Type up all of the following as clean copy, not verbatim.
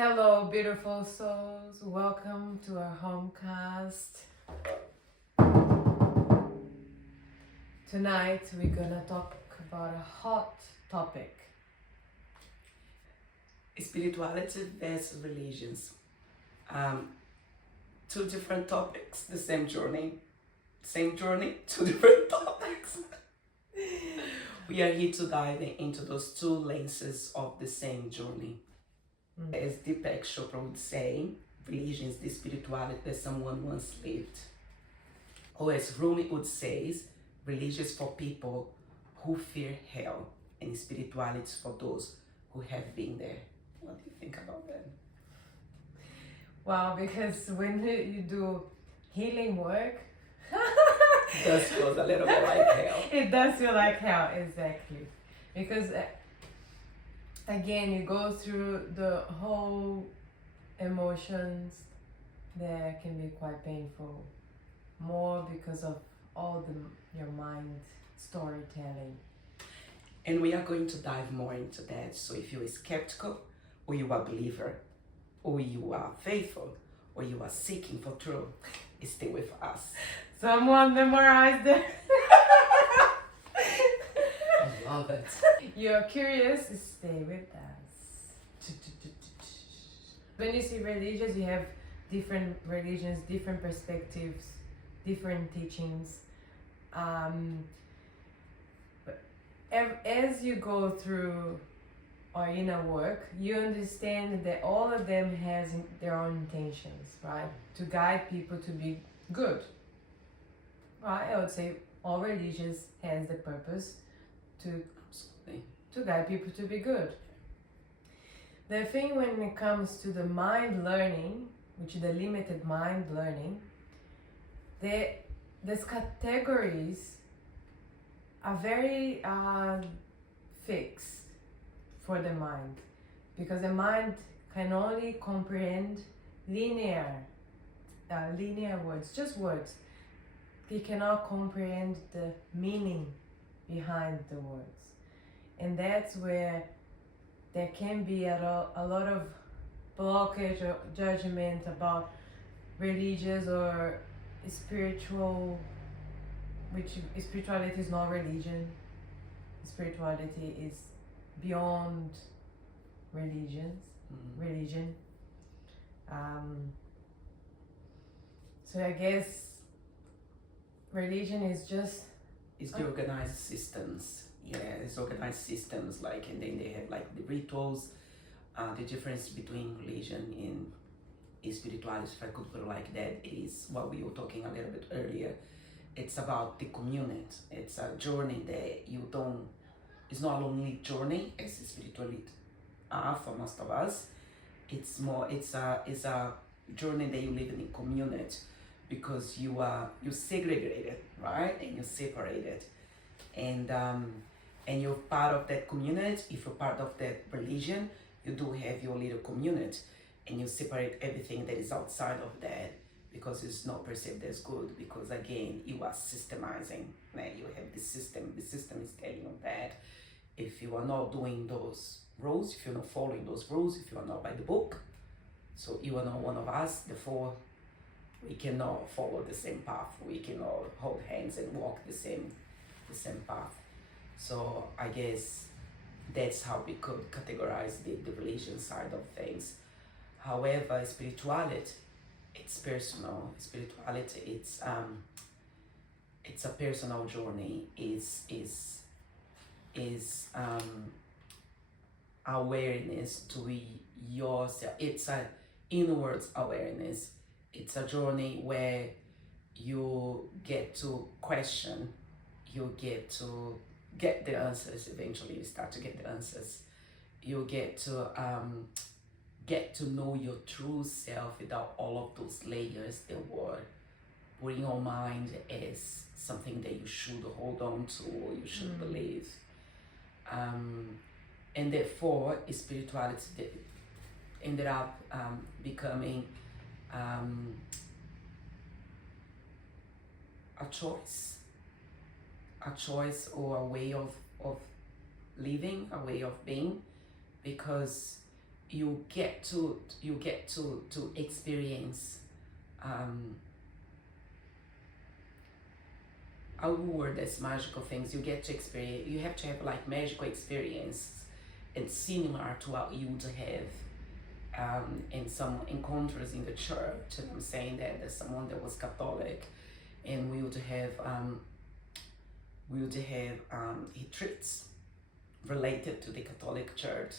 Hello, beautiful souls. Welcome to our homecast. Tonight, we're gonna talk about a hot topic. Spirituality versus religions. Two different topics, the same journey. Same journey, two different topics. We are here to dive into those two lenses of the same journey. As Deepak Chopra would say, religion is the spirituality that someone once lived. Or as Rumi would say, religion is for people who fear hell, and spirituality is for those who have been there. What do you think about that? Wow, because when you do healing work, It does feel a little bit like hell. it does feel like hell, exactly. Because again, you go through the whole emotions that can be quite painful, more because of all your mind storytelling. And we are going to dive more into that. So if you're skeptical, or you are a believer, or you are faithful, or you are seeking for truth, stay with us. Someone memorized it. I love it. You're curious, stay with us. When you see religions, you have different religions, different perspectives, different teachings. But as you go through our inner work, you understand that all of them has their own intentions, right? To guide people to be good. Right? I would say all religions has the purpose to guide people to be good. The thing when it comes to the mind learning, which is the limited mind learning, these categories are very fixed for the mind, because the mind can only comprehend linear words, just words. It cannot comprehend the meaning behind the words. And that's where there can be a lot of blockage or judgment about religious or spiritual, which spirituality is not religion. Spirituality is beyond religion. So I guess religion is just... It's the organized systems. Yeah, it's organized systems, like, and then they have like the rituals. The difference between religion and spirituality, if I could put it like that, is what we were talking a little bit earlier. It's about the community. It's a journey that you don't, it's not a lonely journey as spirituality for most of us. It's more, it's a journey that you live in a community, because you segregated, right? And you're separated. And you're part of that community. If you're part of that religion, you do have your little community, and you separate everything that is outside of that, because it's not perceived as good, because again, you are systemizing. Right? You have the system is telling you that if you are not doing those rules, if you're not following those rules, if you are not by the book, so you are not one of us, therefore we cannot follow the same path, we cannot hold hands and walk the same path. So I guess that's how we could categorize the religion side of things. However, spirituality, it's personal. Spirituality, it's a personal journey. Is awareness to yourself. It's an inwards awareness. It's a journey where you get to question, you get to get the answers. Eventually you start to get the answers. You get to know your true self without all of those layers that were put in your mind as something that you should hold on to or you should believe. And therefore spirituality ended up becoming a choice or a way of living, a way of being, because you get to experience a word that's magical things. You get to experience, you have to have like magical experience and similar to what you would have in some encounters in the church. And I'm saying that there's someone that was Catholic, and we would have retreats related to the Catholic Church,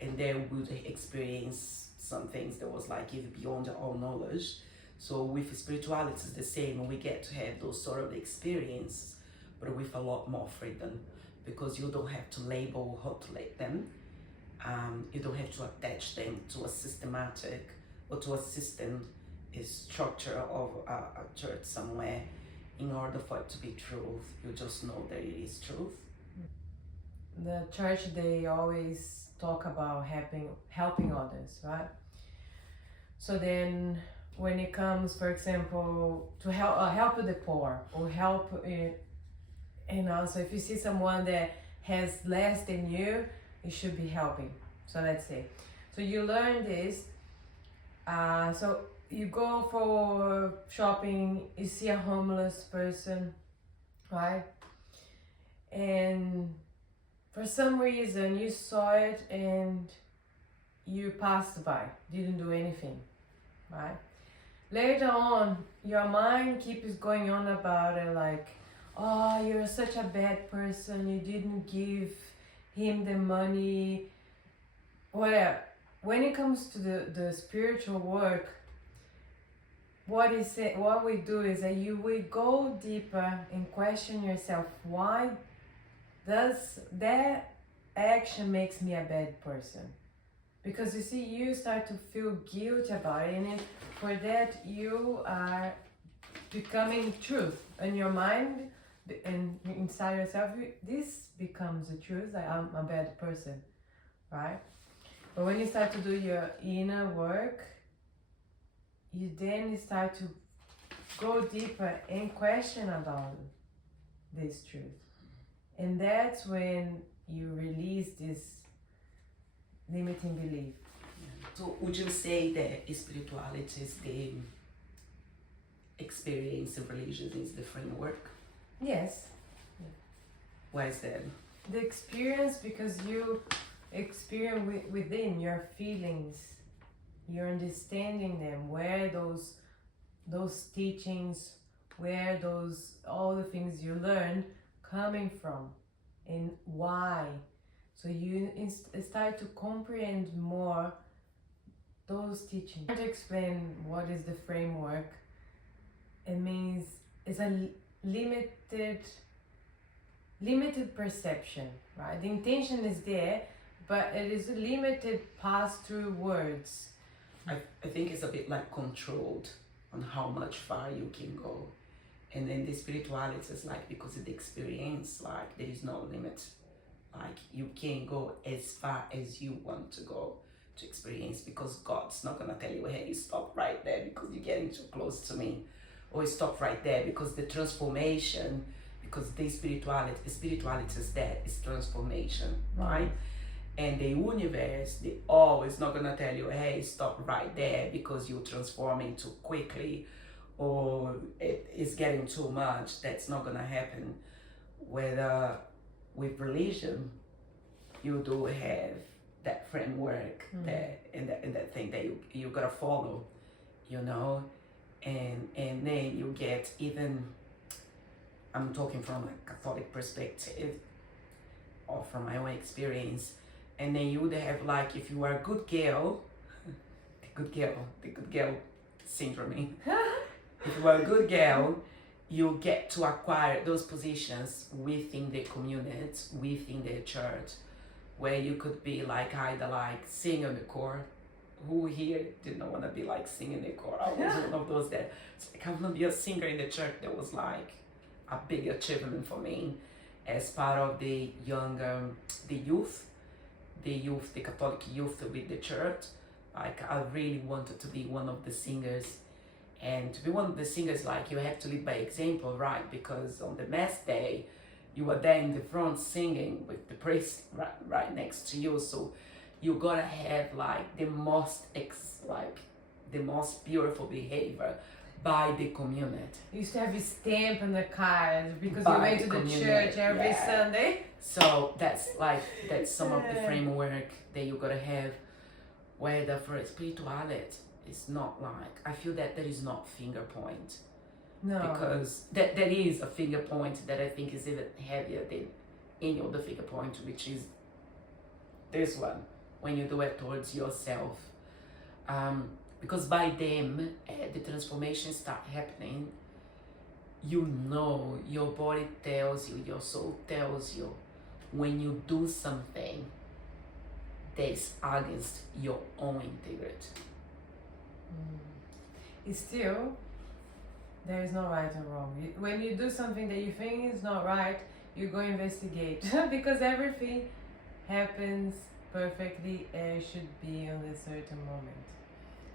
and they would experience some things that was like even beyond our knowledge. So with spirituality, it's the same. We get to have those sort of experiences, but with a lot more freedom, because you don't have to label, rotulate them. You don't have to attach them to a systematic or to a system, a structure of a church somewhere. In order for it to be truth, you just know that it is truth. The church, they always talk about helping others, right? So then when it comes, for example, to help the poor, or help, and also if you see someone that has less than you should be helping. So let's say, so you learn this, so you go for shopping, you see a homeless person, right? And for some reason you saw it and you passed by, didn't do anything, right? Later on, your mind keeps going on about it, like, oh, you're such a bad person, you didn't give him the money, whatever. When it comes to the spiritual work, what we do is that you will go deeper and question yourself, why does that action makes me a bad person? Because you see, you start to feel guilt about it, and for that you are becoming truth in your mind and inside yourself. This becomes the truth, that I'm a bad person, right? But when you start to do your inner work, you then start to go deeper and question about this truth. And that's when you release this limiting belief. So would you say that spirituality is the experience of religion, is the framework? Yes. Why is that? The experience, because you experience within your feelings, you're understanding them, where those teachings, where all the things you learned coming from, and why. So you start to comprehend more those teachings. To explain what is the framework, it means it's a limited perception, right? The intention is there, but it is limited passed through words. I think it's a bit like controlled on how much far you can go. And then the spirituality is like, because of the experience, like there is no limit. Like you can go as far as you want to go to experience, because God's not gonna tell you, hey, stop right there because you're getting too close to me, or stop right there because the transformation, because the spirituality is that, it's transformation, right? And the universe, they always not gonna tell you, hey, stop right there because you're transforming too quickly, or it is getting too much. That's not gonna happen. Whether with religion, you do have that framework, that thing that you gotta follow, you know, and then you get, even, I'm talking from a Catholic perspective or from my own experience, and then you would have, like, if you are a good girl, the good girl syndrome. If you are a good girl, you get to acquire those positions within the community, within the church, where you could be like either like singing in the choir. Who here did not want to be like singing in the choir? I was one of those that, I want to be a singer in the church. That was like a big achievement for me, as part of the the Catholic youth with the church. Like, I really wanted to be one of the singers. And to be one of the singers, like, you have to lead by example, right? Because on the Mass day, you were there in the front singing with the priest right next to you. So you gotta have like the most the most beautiful behavior by the community. You used to have your stamp on the card because By you went the to the community, church every yeah. Sunday. So that's some of the framework that you gotta have. Whether for spirituality, it's not like, I feel that there is not finger point, No. because that is a finger point that I think is even heavier than any other finger point, which is this one, when you do it towards yourself. Because by them, the transformation start happening, you know, your body tells you, your soul tells you, when you do something that's against your own integrity. It's still, there is no right or wrong. When you do something that you think is not right, you go investigate because everything happens perfectly as it should be on a certain moment.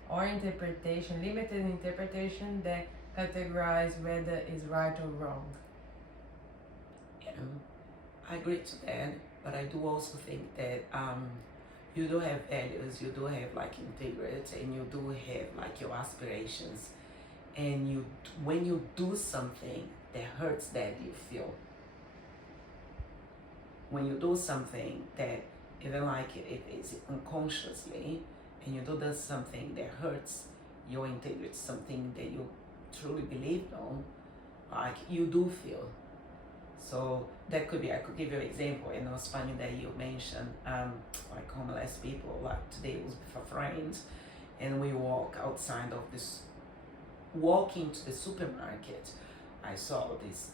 Or interpretation, limited interpretation that categorize whether it's right or wrong. You know, I agree to that, but I do also think that you do have values, you do have like integrity, and you do have like your aspirations, and you, when you do something that hurts that you feel, when you do something that even like it is unconsciously, and you do something that hurts your integrity, something that you truly believed on, like you do feel. So that could be, I could give you an example, and it was funny that you mentioned like homeless people. Like today it was with a friend, and we walk outside of this, walking to the supermarket, I saw this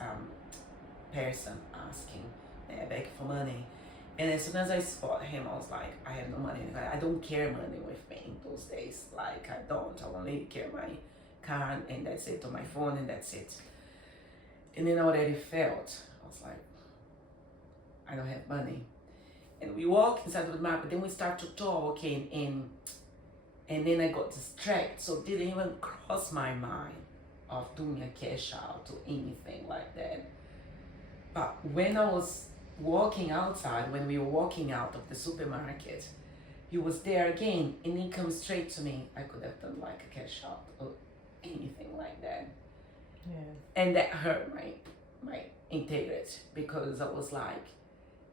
person asking begging for money. And as soon as I spot him, I was like, I have no money. I don't carry money with me in those days. Like I don't. I only carry my card and that's it, or my phone and that's it. And then I already felt, I was like, I don't have money. And we walk inside of the market, then we start to talk and then I got distracted. So it didn't even cross my mind of doing a cash out or anything like that. But when I was walking outside, when we were walking out of the supermarket, he was there again and he comes straight to me. I could have done like a cash out or anything like that. Yeah. And that hurt my integrity, because I was like,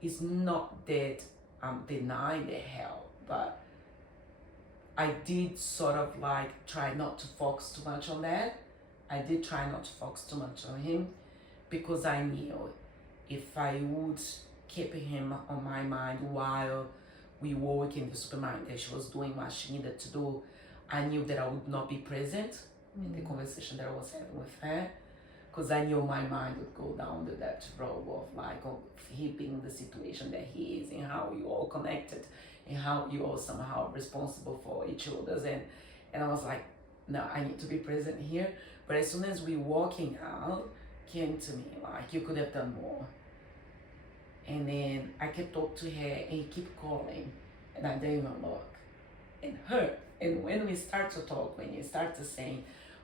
it's not that I'm denying the help, but I did sort of like try not to focus too much on that. I did try not to focus too much on him, because I knew if I would keep him on my mind while we work in the supermarket that she was doing what she needed to do, I knew that I would not be present in the conversation that I was having with her, because I knew my mind would go down the depth road of like of he being the situation that he is, and how you all connected, and how you all somehow responsible for each other. And I was like, no, I need to be present here. But as soon as we walking out, came to me like, you could have done more. And then I kept talking to her and he kept calling, and I didn't even look. And her, and when we start to talk, when you start to say,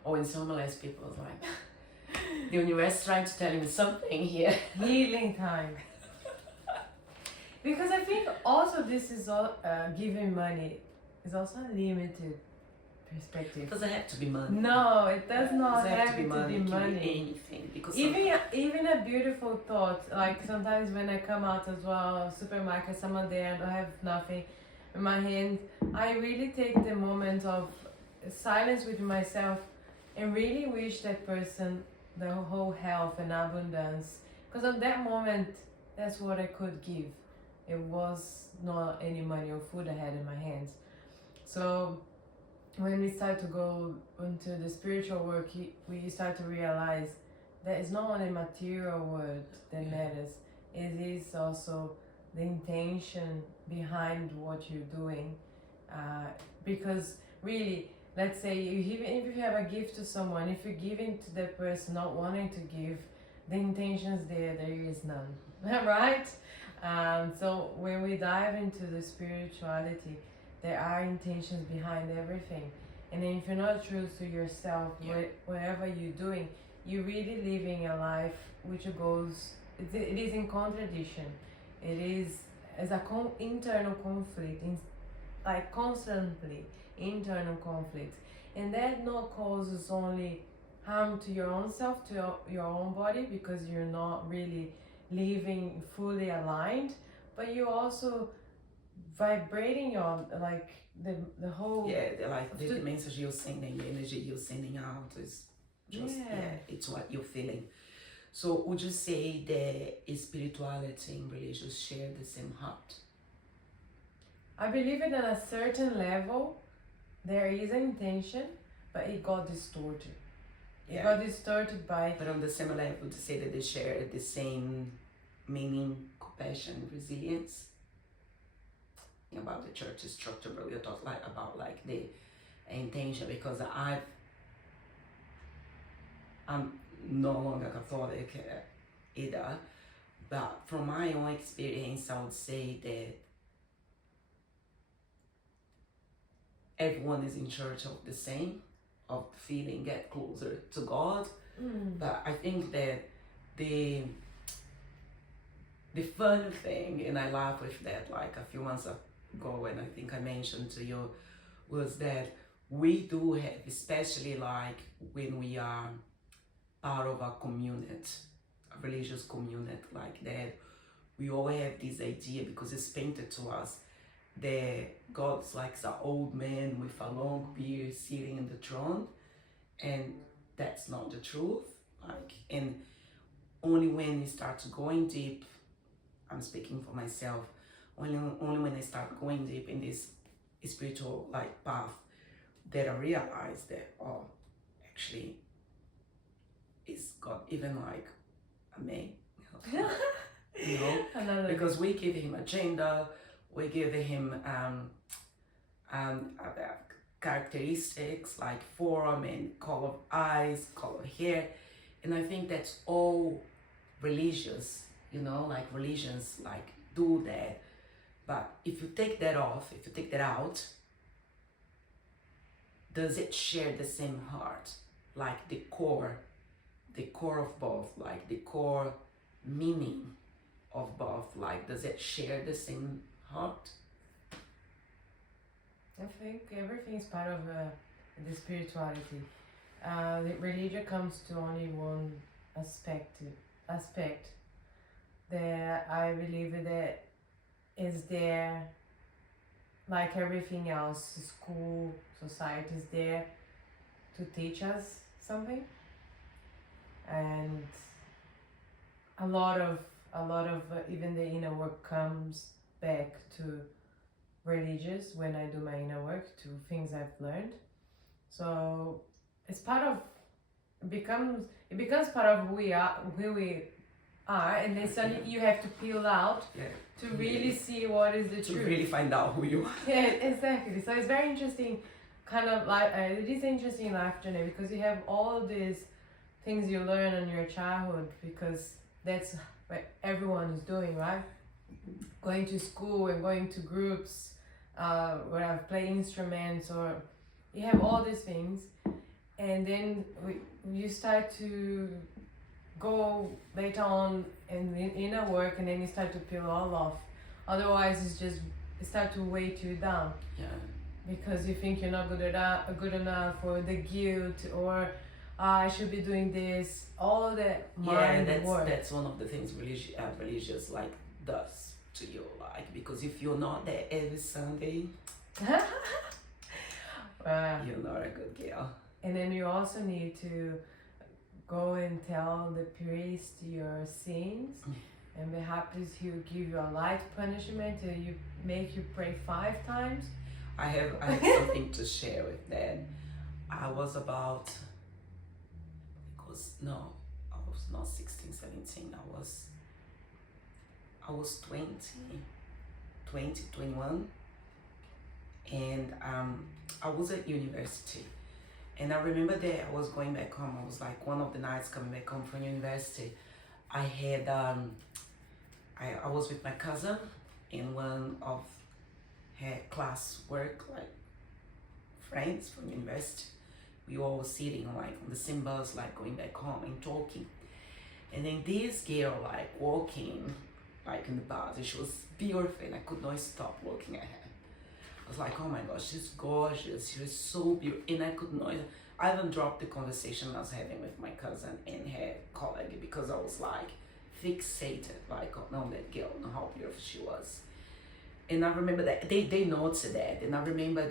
oh, in some homeless people, it's like, the universe trying to tell me something here. Healing time. Because I think also this is all giving money is also a limited perspective. It doesn't have to be money. No, it does not It doesn't have to be It can be money. anything. Because Even a beautiful thought, like sometimes when I come out as well, supermarket, someone there, I don't have nothing in my hand, I really take the moment of silence with myself and really wish that person the whole health and abundance. Because on that moment, that's what I could give. It was not any money or food I had in my hands. So when we start to go into the spiritual work, we start to realize that it's not only material word that matters. It is also the intention behind what you're doing. Because really, let's say even if you have a gift to someone, if you're giving to that person not wanting to give, the intentions there is none, right? So when we dive into the spirituality, there are intentions behind everything. And then if you're not true to yourself, whatever you're doing, you're really living a life which goes, it is in contradiction. It is as a internal conflict like constantly internal conflicts, and that not causes only harm to your own self, to your own body, because you're not really living fully aligned, but you're also vibrating your like the whole Yeah, the message you're sending, the energy you're sending out is just it's what you're feeling. So would you say that spirituality and religion share the same heart? I believe it at a certain level there is an intention, but it got distorted. It got distorted by. But on the same level, would you say that they share the same meaning, compassion, resilience? About the church structure, but we're talking like about like the intention, because I'm no longer Catholic either, but from my own experience, I would say that everyone is in church of the same, of feeling get closer to God. But I think that the fun thing, and I laugh with that, like a few months ago, and I think I mentioned to you, was that we do have, especially like when we are part of a community, a religious community like that, we all have this idea, because it's painted to us, that God's like an old man with a long beard sitting in the throne, and that's not the truth. Like, and only when you start going deep, I'm speaking for myself, only when I start going deep in this spiritual like path, that I realize that, oh, actually, is God even like a man? You know, because we give him agenda, we give him characteristics like form and color of eyes, color of hair, and I think that's all religious. You know, like religions like do that. But if you take that off, if you take that out, does it share the same heart? Like the core of both, like the core meaning of both, like does it share the same heart? I think everything is part of the spirituality. The religion comes to only one aspect that I believe that is there, like everything else. School, society is there to teach us something, and a lot of even the inner work comes back to religious when I do my inner work, to things I've learned. So it's part of, it becomes part of who we are, and then suddenly you have to peel out to really see what is the truth. To really find out who you are. Yeah, exactly. So it's very interesting, kind of like it is interesting life journey, because you have all these things you learn in your childhood, because that's what everyone is doing, right? Going to school and going to groups, where play instruments, or you have all these things, and then you start to go later on in the inner work, and then you start to peel all off. Otherwise, it start to weight you down. Yeah. Because you think you're not good enough, or the guilt, or I should be doing this. All that mind work. That's one of the things religious like does to you, like, because if you're not there every Sunday, you're not a good girl. And then you also need to go and tell the priest your sins, and perhaps he'll give you a light punishment, and you make you pray 5 times. I have something to share with that. I was not 16, 17. I was 20, 21, and I was at university. And I remember that I was going back home. I was like one of the nights coming back home from university. I had I was with my cousin in one of her class work, like friends from university. We all were sitting like on the same bus, like going back home and talking. And then this girl like walking like in the bus, and she was beautiful, and I could not stop looking at her. I was like, oh my gosh, she's gorgeous, she's so beautiful. And I could not, I even dropped the conversation I was having with my cousin and her colleague because I was like fixated like on that girl and how beautiful she was. And I remember that they noticed that, and I remember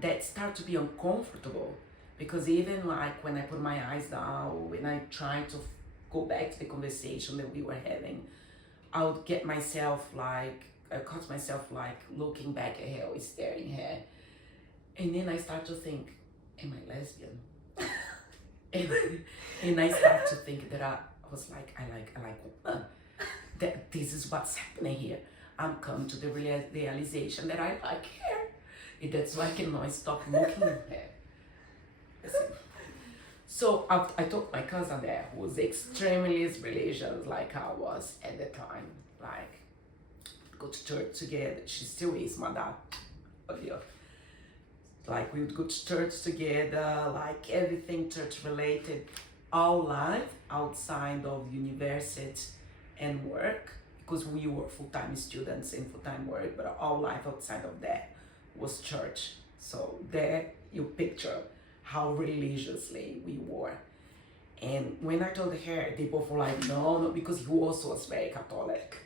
that started to be uncomfortable because even like when I put my eyes down, when I tried to go back to the conversation that we were having, I would get myself like, I caught myself like looking back at her, staring at her, and then I start to think, am I lesbian? and I start to think that I was like, I like women. That this is what's happening here. I'm come to the realization that I like her. And that's why I cannot stop looking at her. So I took my cousin there, who was extremely religious like I was at the time. Like, go to church together. She still is my dad. Like, we would go to church together, like everything church related, all life outside of university and work, because we were full-time students and full-time work, but all life outside of that was church. So there you picture how religiously we were. And when I told her, they both were like, no, because he also was very Catholic.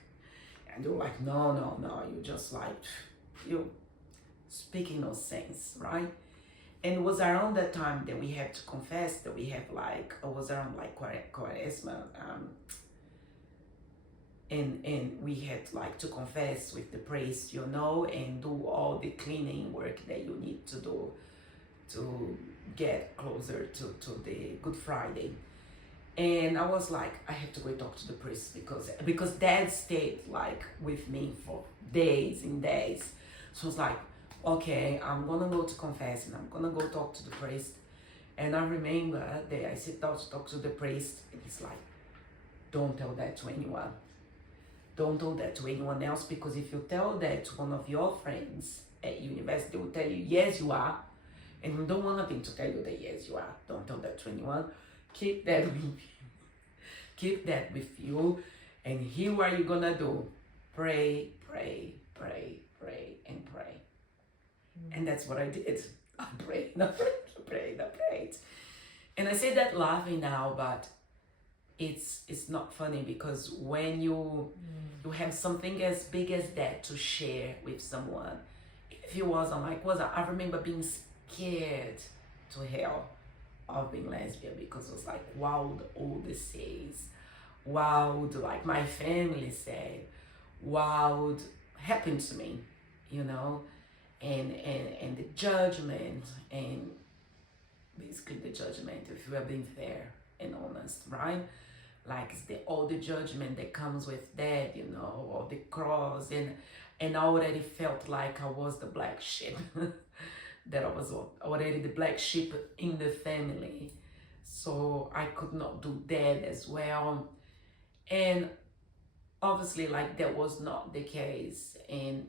And they were like, no, you just like, you speaking those things, right? And it was around that time that we had to confess that we have like, it was around like Quaresma, and we had like to confess with the priest, you know, and do all the cleaning work that you need to do to get closer to the Good Friday. And I was like, I have to go talk to the priest because Dad stayed like with me for days and days. So I was like, okay, I'm gonna go to confess and I'm gonna go talk to the priest. And I remember that I sit down to talk to the priest, and he's like, don't tell that to anyone. Don't tell that to anyone else, because if you tell that to one of your friends at university, they will tell you, yes, you are. And we don't want nothing to tell you that yes, you are. Don't tell that to anyone. Keep that with you. Keep that with you. And here what are you gonna do? Pray, pray, pray, pray, and pray. And that's what I did. I prayed, I prayed, I prayed. And I say that laughing now, but it's not funny, because when you have something as big as that to share with someone, if it wasn't like, I remember being scared to hell of being lesbian, because it was like, what would all this says? What would like my family say? What would happen to me? You know? And the judgment, and basically the judgment, if you are being fair and honest, right? Like it's all the judgment that comes with that, you know, or the cross, and I already felt like I was the black sheep, that I was already the black sheep in the family, so I could not do that as well. And obviously, like, that was not the case, and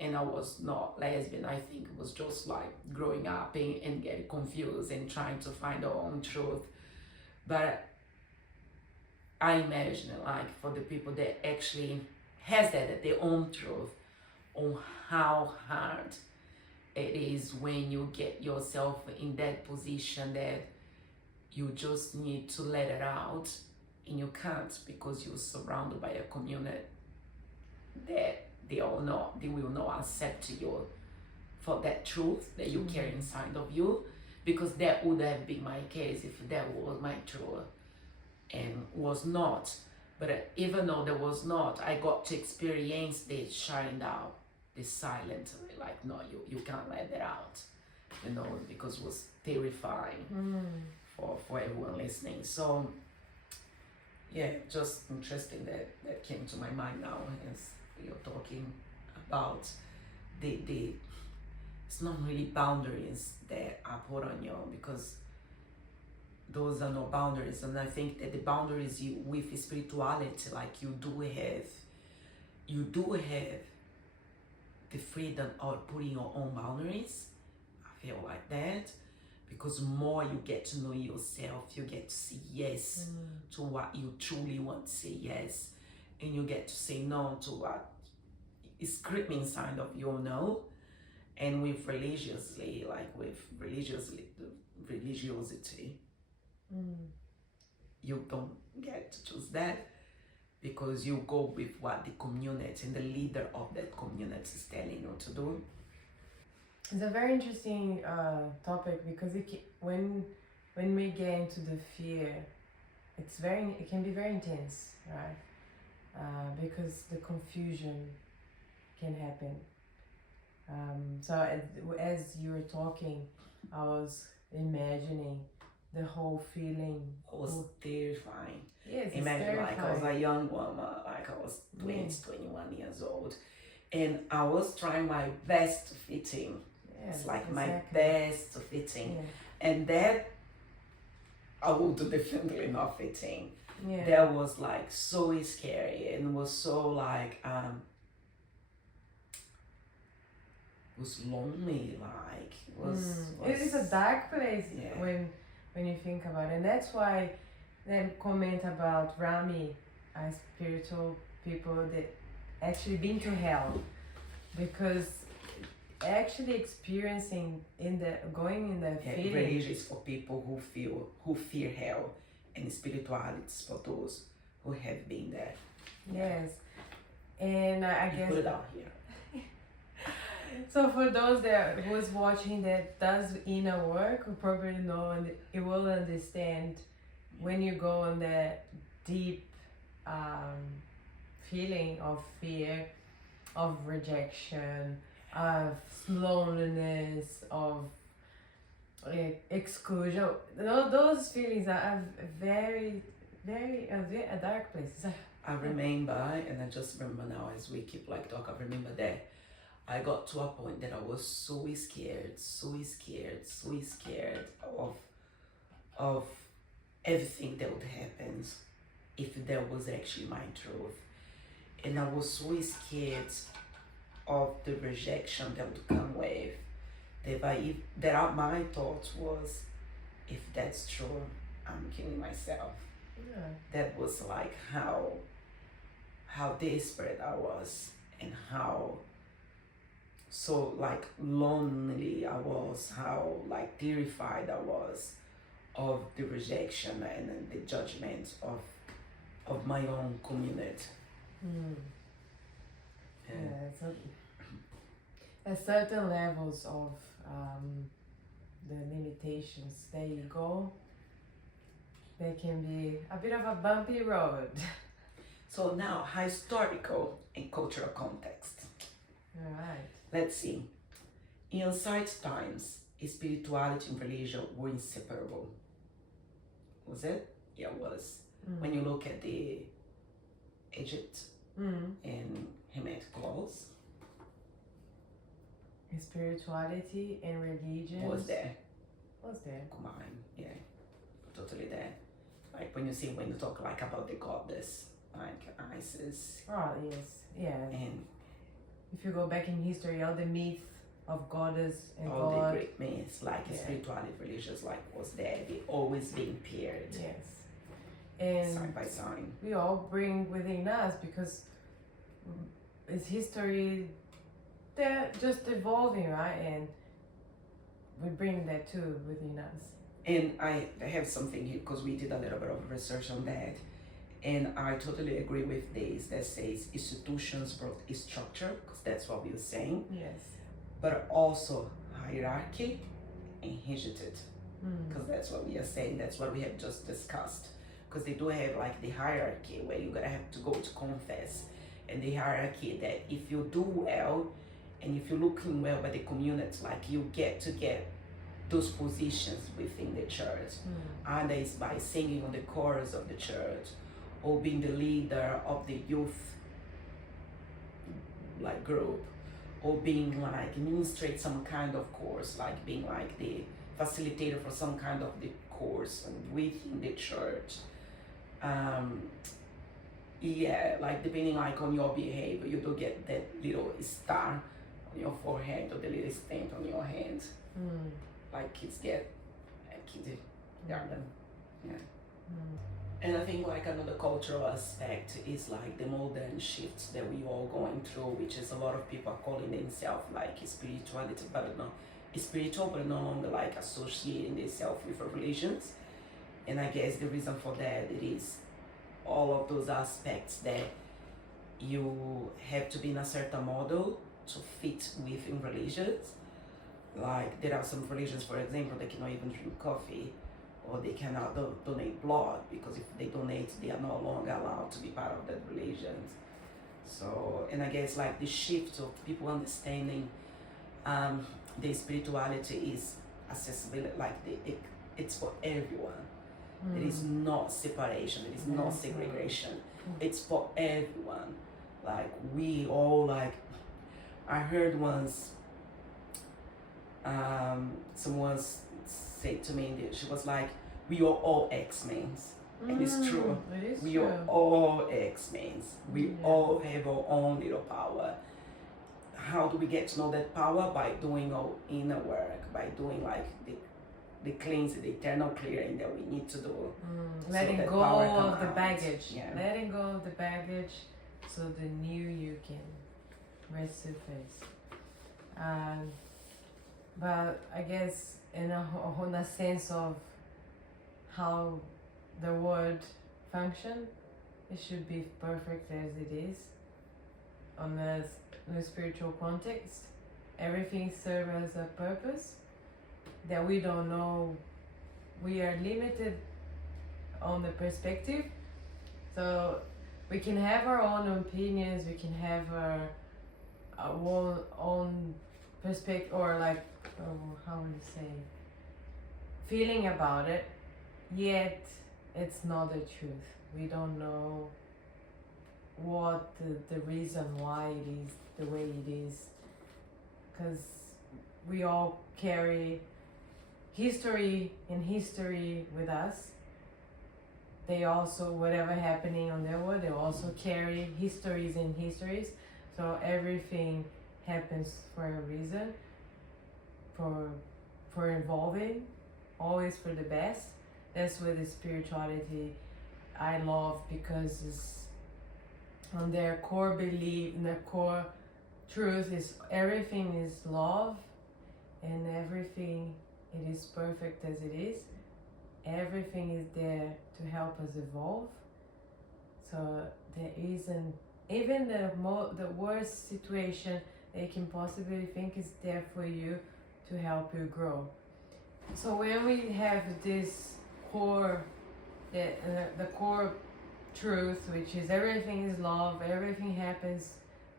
I was not lesbian. I think it was just like growing up and getting confused and trying to find our own truth. But I imagine, like, for the people that actually has that their own truth, on how hard it is when you get yourself in that position that you just need to let it out, and you can't, because you're surrounded by a community that they will not accept you for that truth that you carry inside of you, because that would have been my case if that was my truth, and was not. But even though there was not, I got to experience this shutting down, this silence, like, no, you can't let that out, you know, because it was terrifying for everyone listening. So yeah, just interesting that came to my mind now as you're talking about the it's not really boundaries that are put on you, because those are no boundaries. And I think that the boundaries with spirituality, like, you do have the freedom of putting your own boundaries. I feel like that, because more you get to know yourself, you get to say yes to what you truly want to say yes, and you get to say no to what screaming inside of you know. And with religiously, like with religiosity, you don't get to choose that because you go with what the community and the leader of that community is telling you to do. It's a very interesting topic because when we get into the fear, it can be very intense, right? Because the confusion can happen. So as you were talking, I was imagining the whole feeling. It was terrifying. Yes, it's Imagine like I was terrifying. a young woman, like I was 20, Yes. 21 years old, and I was trying my best to fit in. Yes, It's like my exactly. best to fit in. Yeah. And that I would definitely not fit in. Yeah. That was like so scary and was so like was lonely, like was It is a dark place Yeah. when you think about it. And that's why they comment about Rami as spiritual people that actually been to hell, because actually experiencing going in the feeling. religion is for people who fear hell, and spirituality is for those who have been there. Yes, and I You guess put it out here. so. For those who's watching that does inner work, will probably know and it will understand when you go on that deep feeling of fear, of rejection, of loneliness, of exclusion. Those feelings are very, very a dark place. I remember, and I just remember now as we keep like talk, I remember that I got to a point that I was so scared of everything that would happen if that was actually my truth. And I was so scared of the rejection that would come with my thought was, if that's true, I'm killing myself. Yeah. That was like how desperate I was, and how so like lonely I was, how like terrified I was of the rejection and then the judgment of my own community. Yeah, so at certain levels of the limitations that you go, there can be a bit of a bumpy road. So now, historical and cultural context. All right. Let's see. In ancient times, spirituality and religion were inseparable. Was it? Yeah, it was. When you look at the Egypt and Hermetic laws, spirituality and religion was there. combined. Yeah, totally there. Like when you talk like about the goddess, like Isis, Oh yes, and if you go back in history, all the myth of goddess and all god. the Greek myths, like Yeah. spirituality, religious, like was there. They always being paired Yes, and side by side. we all bring within us, because it's history. They're just evolving, right? And we bring that too within us. And I have something here because we did a little bit of research on that, and I totally agree with this that says institutions brought structure, because that's what we were saying, Yes. but also hierarchy and rigidity, because that's what we are saying, that's what we have just discussed. Because they do have like the hierarchy where you're gonna have to go to confess, and the hierarchy that if you do well and if you're looking well by the community, like you get those positions within the church. Either it's by singing on the chorus of the church, or being the leader of the youth like group, or being like administrate some kind of course, like being like the facilitator for some kind of the course within the church. Yeah, like depending like on your behavior, you do get that little star on your forehead or the little stain on your hand, like kids get at kindergarten. Yeah. And I think like another cultural aspect is like the modern shifts that we all going through, which is a lot of people are calling themselves like spirituality, but not spiritual, but no longer like associating themselves with religions. And I guess the reason for that it is all of those aspects that you have to be in a certain model to fit within religions. Like there are some religions, for example, that cannot even drink coffee or they cannot donate blood because if they donate, they are no longer allowed to be part of that religion. So, and I guess like the shift of people understanding the spirituality is accessible, like it's for everyone. There is no separation, there is no segregation. It's for everyone. Like we all like, I heard once someone said to me that she was like, we are all X-Men. And it's true. We are all X-Men. We all have our own little power. How do we get to know that power? By doing our inner work, by doing like the cleansing, the eternal clearing that we need to do. Letting that go power come of the out. baggage. Yeah. Letting go of the baggage so the new you can resurface. But I guess in a sense of how the world function, it should be perfect as it is. On the spiritual context, everything serves as a purpose that we don't know. We are limited on the perspective, so we can have our own opinions, we can have our own perspective, or like how would you say, feeling about it, yet it's not the truth. We don't know what the reason why it is the way it is, because we all carry history with us. They also, whatever happening on their world, they also carry histories. So everything happens for a reason, for evolving, always for the best. That's where the spirituality I love, because it's on their core belief, their core truth is everything is love, and everything it is perfect as it is. Everything is there to help us evolve. So there isn't even the worst situation they can possibly think is there for you to help you grow. So when we have this core, the core truth, which is everything is love, everything happens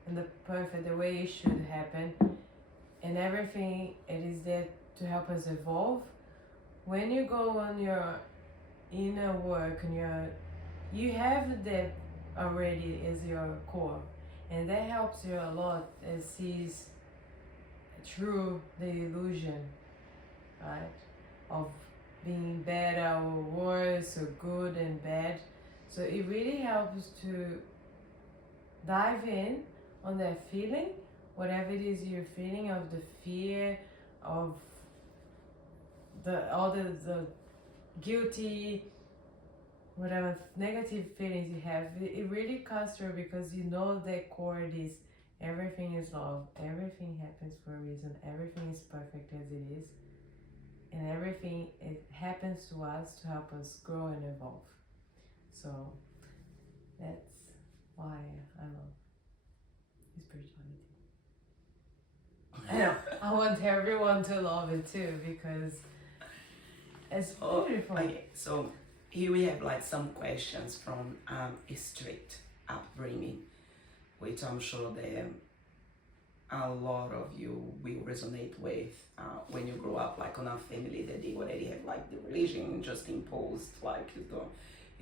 in the way it should happen, and everything it is there to help us evolve. When you go on your inner work and you have that already as your core, and that helps you a lot as sees through the illusion, right, of being better or worse or good and bad. So it really helps to dive in on that feeling, whatever it is you're feeling, of the fear, of all the guilty, whatever negative feelings you have. It really cuts through, because you know that core it is everything is love, everything happens for a reason, everything is perfect as it is, and everything it happens to us to help us grow and evolve. So that's why I love spirituality. I know I want everyone to love it too, because it's beautiful. Okay, so here we have like some questions from a strict upbringing, which I'm sure that a lot of you will resonate with when you grow up like on a family that they already have like the religion just imposed, like you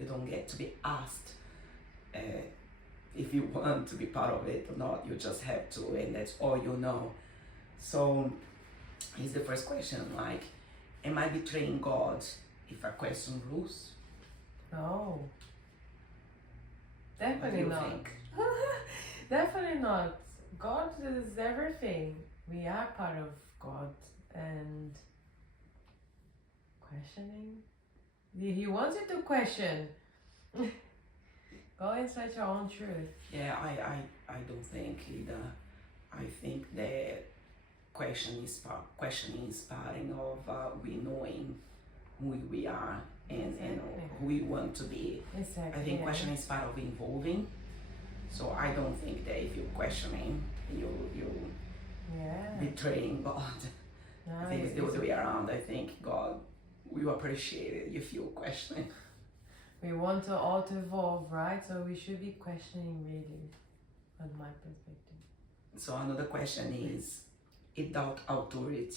don't get to be asked if you want to be part of it or not. You just have to, and that's all you know. So here's the first question, like, am I betraying God if I question rules? No. What do Definitely you not. think? Definitely not. God is everything. We are part of God, and questioning? He wants you to question. Go and search your own truth. Yeah, I don't think either. I think that questioning is part of we knowing who we are and Exactly. who we want to be. Exactly. I think yeah. questioning is part of evolving. So I don't think that if you're questioning, you Yeah. betraying God. No, I think it's the it's- other way around. I think God will appreciate it if you're questioning. we want to all to evolve, right? So we should be questioning really, from my perspective. So another question is, without authority,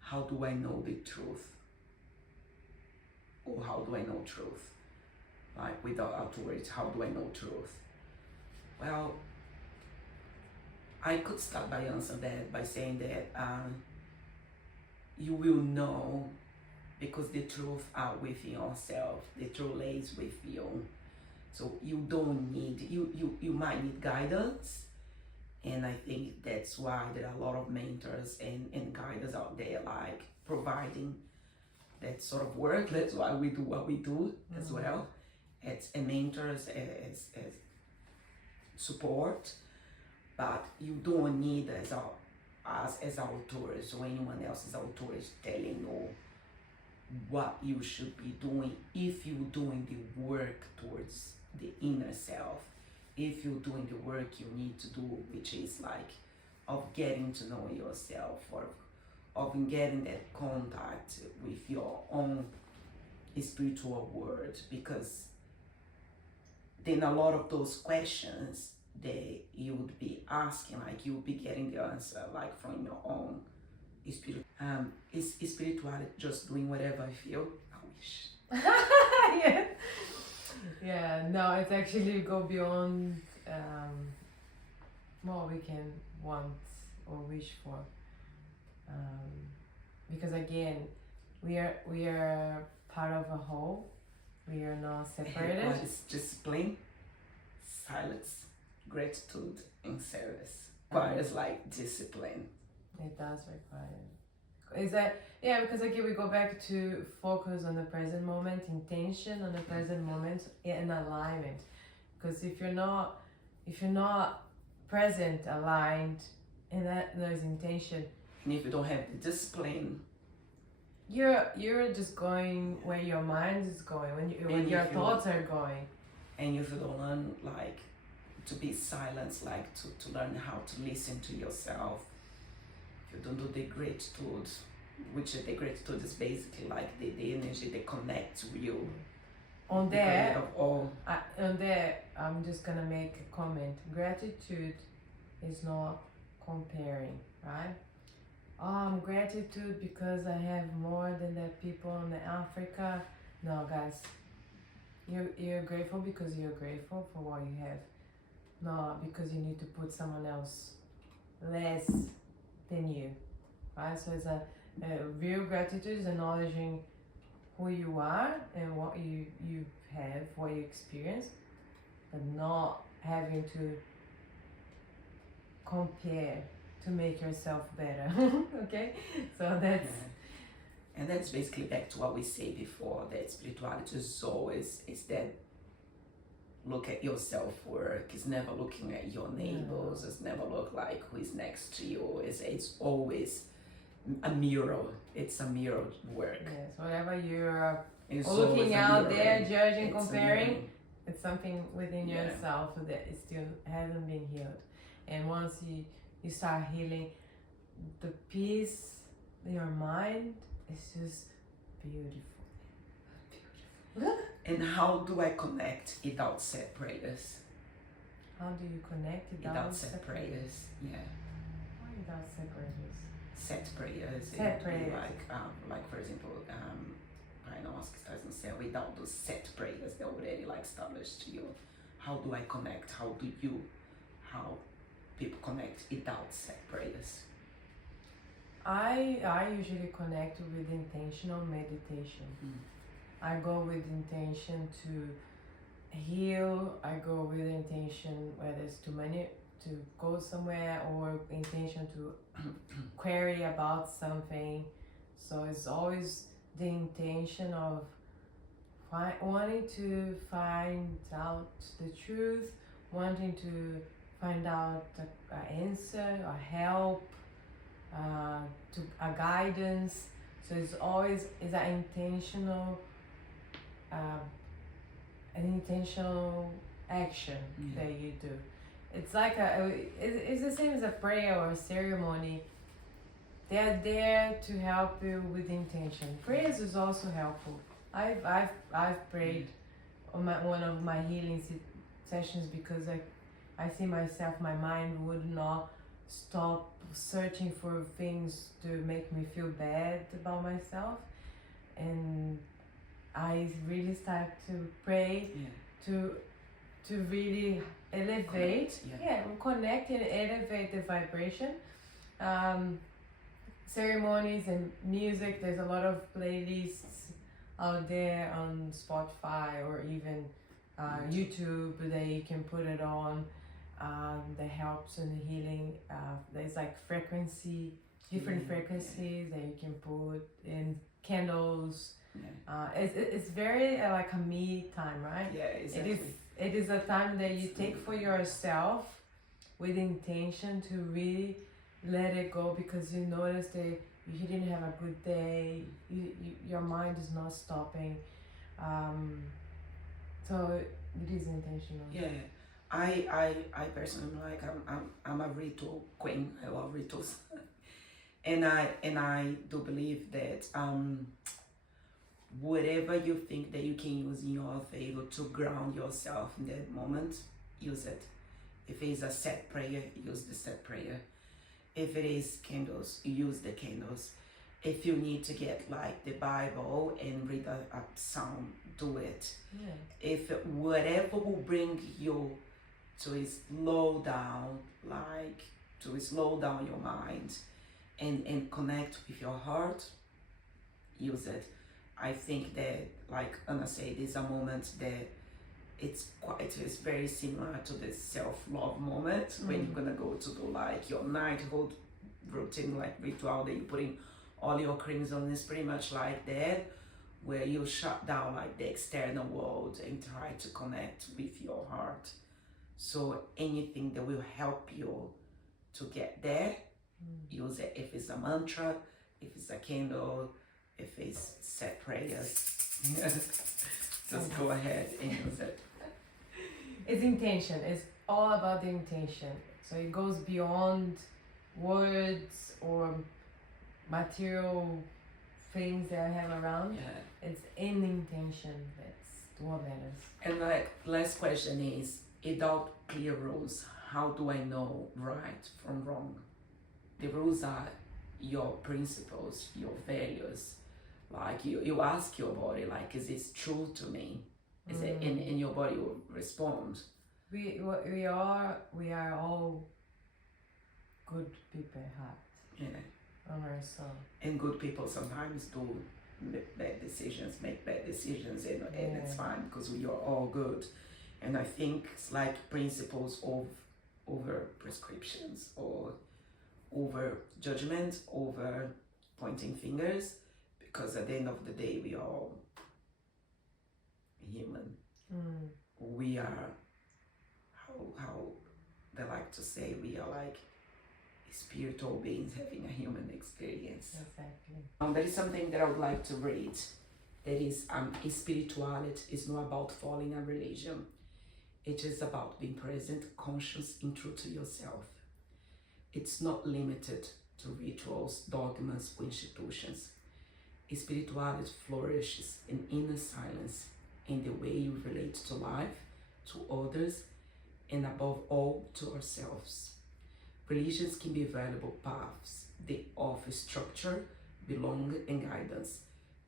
how do I know the truth? Or how do I know truth? Like without authority, how do I know truth? Well, I could start by answering that by saying that you will know because the truth are within yourself. The truth lays with you. So you don't need you might need guidance. And I think that's why there are a lot of mentors and guiders out there like providing that sort of work. That's why we do what we do as well. As mentors, as support. But you don't need as authors or anyone else's authors telling you what you should be doing if you're doing the work towards the inner self, if you're doing the work you need to do, which is like of getting to know yourself, or of getting that contact with your own spiritual world. Because then a lot of those questions that you would be asking, like you would be getting the answer like from your own spirit. Is spirituality just doing whatever I feel? I wish. yeah. Yeah, no, it's actually go beyond what we can want or wish for. Because again, we are part of a whole. We are not separated. What is discipline, silence, gratitude, and service? Requires like discipline. It does require. Is that because again we go back to focus on the present moment, intention on the present moment, and alignment. Because if you're not present, aligned, and that there's intention, And if you don't have the discipline, you're just going where your mind is going, when your thoughts are going. And if you don't learn like to be silent, like to learn how to listen to yourself, if you don't do the gratitude, which the gratitude is basically like the energy that connects you. On there, of all. I'm just gonna make a comment. Gratitude is not comparing, right? I'm gratitude because I have more than the people in Africa. No, guys, you're grateful because you're grateful for what you have. Not because you need to put someone else less than you, right? So it's a real gratitude is acknowledging who you are and what you have, what you experience, but not having to compare to make yourself better. Okay, so that's and that's basically back to what we said before, that spirituality is always that look at your self-work. It's never looking at your neighbors. It's never look like who is next to you. It's always a mirror. It's a mirror work. yes, whatever you're It's looking out there, judging, It's a comparing, mirror. it's something within Yeah. yourself that it still hasn't been healed. And once you start healing, the peace in your mind is just beautiful. Beautiful. And how do I connect without set prayers? How do you connect Without set prayers, yeah. Why without set prayers? Set prayers. Set it would be prayers. Like for example, Pai Nosso que estás no céu, without those set prayers that already like established to you. How do I connect? How people connect without set prayers? I usually connect with intentional meditation. I go with intention to heal. I go with intention whether it's to go somewhere or intention to query about something. So it's always the intention of wanting to find out the truth, wanting to find out an answer, a help, to a guidance. So it's always is uh, an intentional action that you do. It's like it's the same as a prayer or a ceremony. They are there to help you with intention. Prayers is also helpful. I've prayed on one of my healing sessions because I see myself, my mind would not stop searching for things to make me feel bad about myself, and I really start to pray to really elevate, connect and elevate the vibration. Ceremonies and music, there's a lot of playlists out there on Spotify or even YouTube that you can put it on, that helps in the healing. There's like different frequencies that you can put in candles. It's very like a me time, right? Yeah, exactly. It is a time that you take for yourself with intention to really let it go, because you notice that you didn't have a good day, your mind is not stopping, so it is intentional. I personally, like, I'm a ritual queen. I love rituals. and I do believe that whatever you think that you can use in your favor to ground yourself in that moment, use it. If it's a set prayer, use the set prayer. If it is candles, use the candles. If you need to get like the Bible and read a psalm, do it. If whatever will bring you to slow down, like to slow down your mind and connect with your heart, use it. I think that, like Anna said, is a moment that it's very similar to the self-love moment when you're gonna go to do like your nighthood routine, like ritual that you putting all your creams on. Is pretty much like that, where you shut down like the external world and try to connect with your heart. So anything that will help you to get there, use it. If it's a mantra, if it's a candle, if it's set prayers, just go ahead and use it. It's intention. It's all about the intention. So it goes beyond words or material things that I have around. It's in intention. That's what matters. And like last question is, without clear rules, how do I know right from wrong? The rules are your principles, your values. Like you ask your body, like, is this true to me? Is it, and your body will respond. We are all good people at heart. On our soul. And good people sometimes do make bad decisions, and it's fine because we are all good. And I think it's like principles of over prescriptions or over judgment, over pointing fingers, because at the end of the day we are all human. We are, how they like to say, we are like spiritual beings having a human experience. Exactly. There is something that I would like to read. That is, spirituality is not about following a religion. It is about being present, conscious, and true to yourself. It's not limited to rituals, dogmas, or institutions. Spirituality flourishes in inner silence, in the way you relate to life, to others, and above all, to ourselves. Religions can be valuable paths. They offer structure, belonging, and guidance.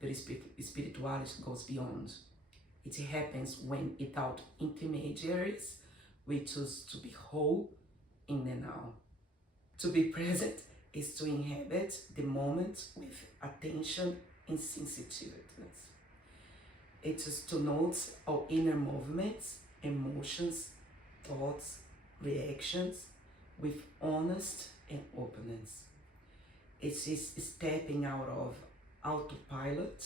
But spirituality goes beyond. It happens when, without intermediaries, we choose to be whole in the now. To be present is to inhabit the moment with attention and sensitiveness. It is to note our inner movements, emotions, thoughts, reactions with honest and openness. It is stepping out of autopilot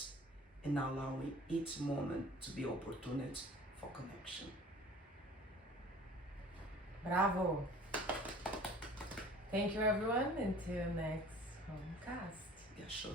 and allowing each moment to be opportunity for connection. Bravo! Thank you everyone. Until next Homecast. Yeah, sure.